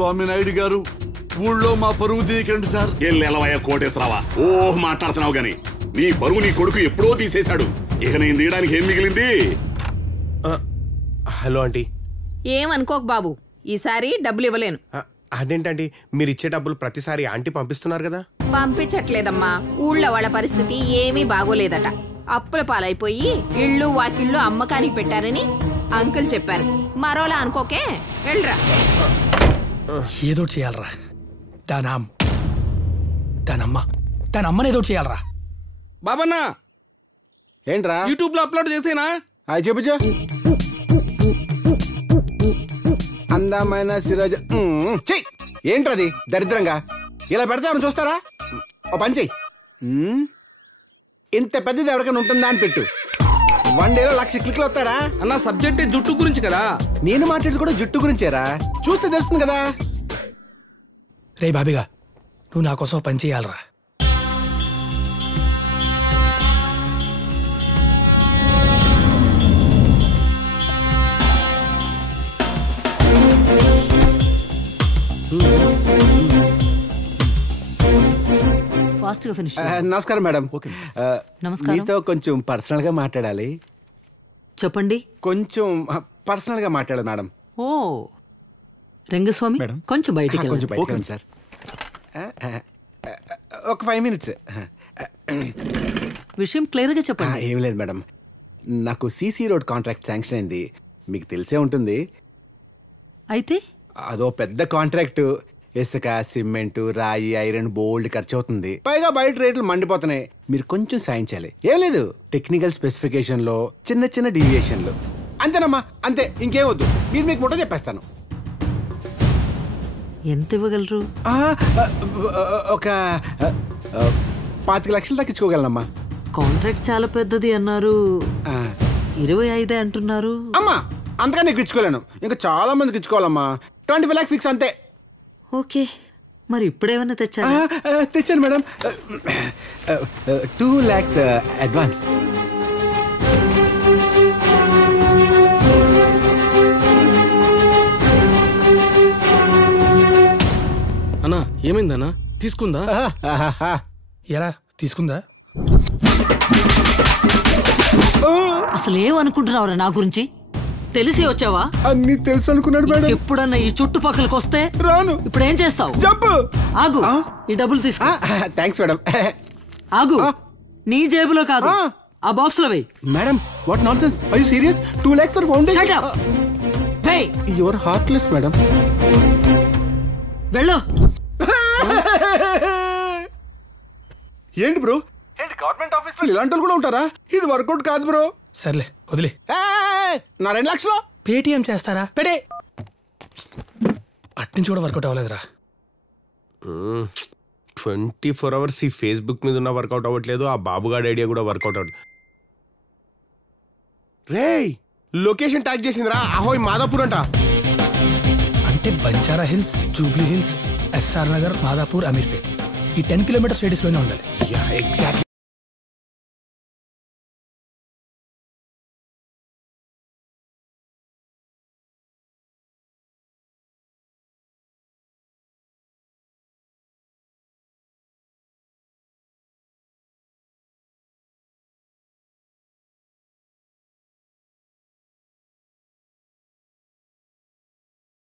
స్వామి నాయుడు గారు, ఊళ్ళో మా పరువు తీయకండి సార్. ఎల్లెలవయ్య కోటేశ్వరావా, ఓహ్ మాట్లాడుతున్నావు గాని నీ పరువు నీ కొడుకు ఎప్పుడో తీసేశాడు. ఇక నేను తీయడానికి ఏం మిగిలింది? Hello aunty. ఏమనుకోకు బాబు, ఈసారి డబ్బులు ఇవ్వలేను. అదేంటండి, మీరు ఇచ్చే డబ్బులు ప్రతిసారి ఆంటీ పంపిస్తున్నారు కదా? పంపించట్లేదమ్మా, ఊళ్ళో వాళ్ళ పరిస్థితి ఏమీ బాగోలేదట. అప్పుల పాలైపోయి ఇళ్ళు వాకిళ్ళు అమ్మకానికి పెట్టారని అంకుల్ చెప్పారు. మరోలా అనుకోకే, వెళ్ళరా. ఏదో చేయాలరా, దానమ్మని ఏదో చేయాలరా. బాబన్నా ఏంట్రా యూట్యూబ్ లో అప్లోడ్ చేసేనా? చెప్పు. అందమైన సిరాజ ఏంట్రది దరిద్రంగా ఇలా పెడతారని చూస్తారా? ఓ పని చెయ్యి, ఇంత పెద్దది ఎవరికైనా ఉంటుందా అని పెట్టు. 1 డేలో 1,00,000 క్లిక్లు వస్తారా? అన్న సబ్జెక్ట్ జుట్టు గురించి కదా. నేను మాట్లాడేది కూడా జుట్టు గురించేరా, చూస్తే తెలుస్తుంది కదా. రే బాబిగా, నువ్వు నా కోసం పని చేయాలరా. నమస్కారం మేడం. నమస్కారం. మీతో కొంచెం పర్సనల్ గా మాట్లాడాలి. చెప్పండి. కొంచెం పర్సనల్ గా మాట్లాడాలి మేడం. ఓ రంగస్వామి, కొంచెం బయటికి సార్. ఒక 5 minutes. విషయం క్లియర్ గా చెప్పండి. ఏం లేదు మేడం, నాకు సీసీ రోడ్ కాంట్రాక్ట్ శాంక్షన్ అయింది, మీకు తెలిసే ఉంటుంది. అయితే అదో పెద్ద కాంట్రాక్ట్. ఇసుక, సిమెంట్, రాయి, ఐరన్ బోల్డ్ ఖర్చు అవుతుంది. పైగా బయట రేట్లు మండిపోతున్నాయి. మీరు కొంచెం సాయం చేయాలి. ఏం లేదు, టెక్నికల్ స్పెసిఫికేషన్ లో చిన్న చిన్న డీవియేషన్లు అంతేనమ్మా, అంతే, ఇంకేం వద్దు. మీరు మీకు ముట్ట చెప్పేస్తాను. ఎంత ఇవ్వగలరు? ఒక 25 లక్షలు తగ్గించుకోగలనమ్మా. కాంట్రాక్ట్ చాలా పెద్దది అన్నారు, 25 అంటున్నారు. అమ్మా అంతగా నీకు ఇచ్చుకోలేను, ఇంకా చాలా మందికి ఇచ్చుకోవాలమ్మా. 25 lakhs ఫిక్స్ అంతే. ఓకే, మరి ఇప్పుడేమన్నా తెచ్చారా? తెచ్చాను మేడం, 2 lakhs అడ్వాన్స్. అన్నా ఏమైందన్నా, తీసుకుందా? ఎరా తీసుకుందా? అసలు ఏమనుకుంటున్నావురా నా గురించి? తెలిసి వచ్చావా? అన్ని తెలుసు అనుకున్నాడు మేడం. ఎప్పుడన్నా ఈ చుట్టుపక్కలకి వస్తే రాను. ఇప్పుడు ఏం చేస్తావు? జంపు. ఆగు, ఈ డబ్బులు తీసుకో. Thanks madam. ఆగు, నీ జేబులో కాదు, ఆ బాక్స్ లో వెయ్యి. Madam what nonsense, are you serious? 2 lakhs for foundation. Shut up. వెయ్. You are heartless madam. వెళ్ళు. ఏంటి బ్రో, ఏంటి గవర్నమెంట్ ఆఫీస్ లో ఇలాంటి వాళ్ళు కూడా ఉంటారా? ఇది వర్కౌట్ కాదు బ్రో. సర్లే వదిలే. నా 2 లక్షలు పేటిఎం చేస్తారా? పెడే. అట్నుంచి కూడా వర్కౌట్ అవ్వలేదురా. 24 hours ఈ ఫేస్బుక్ మీద ఉన్న వర్కౌట్ అవ్వట్లేదు, ఆ బాబుగాడి ఐడియా కూడా వర్కౌట్ అవ్వట్లేదు. రేయ్, లొకేషన్ ట్యాగ్ చేసిందిరా, అహోయ్ మాదాపూర్ అంట. అంటే బంజారా హిల్స్, జూబ్లీ హిల్స్, ఎస్ఆర్ నగర్, మాదాపూర్, అమీర్పేట్, ఈ 10 kilometers రేడియస్ లోనే ఉండాలి. ఎగ్జాక్ట్లీ.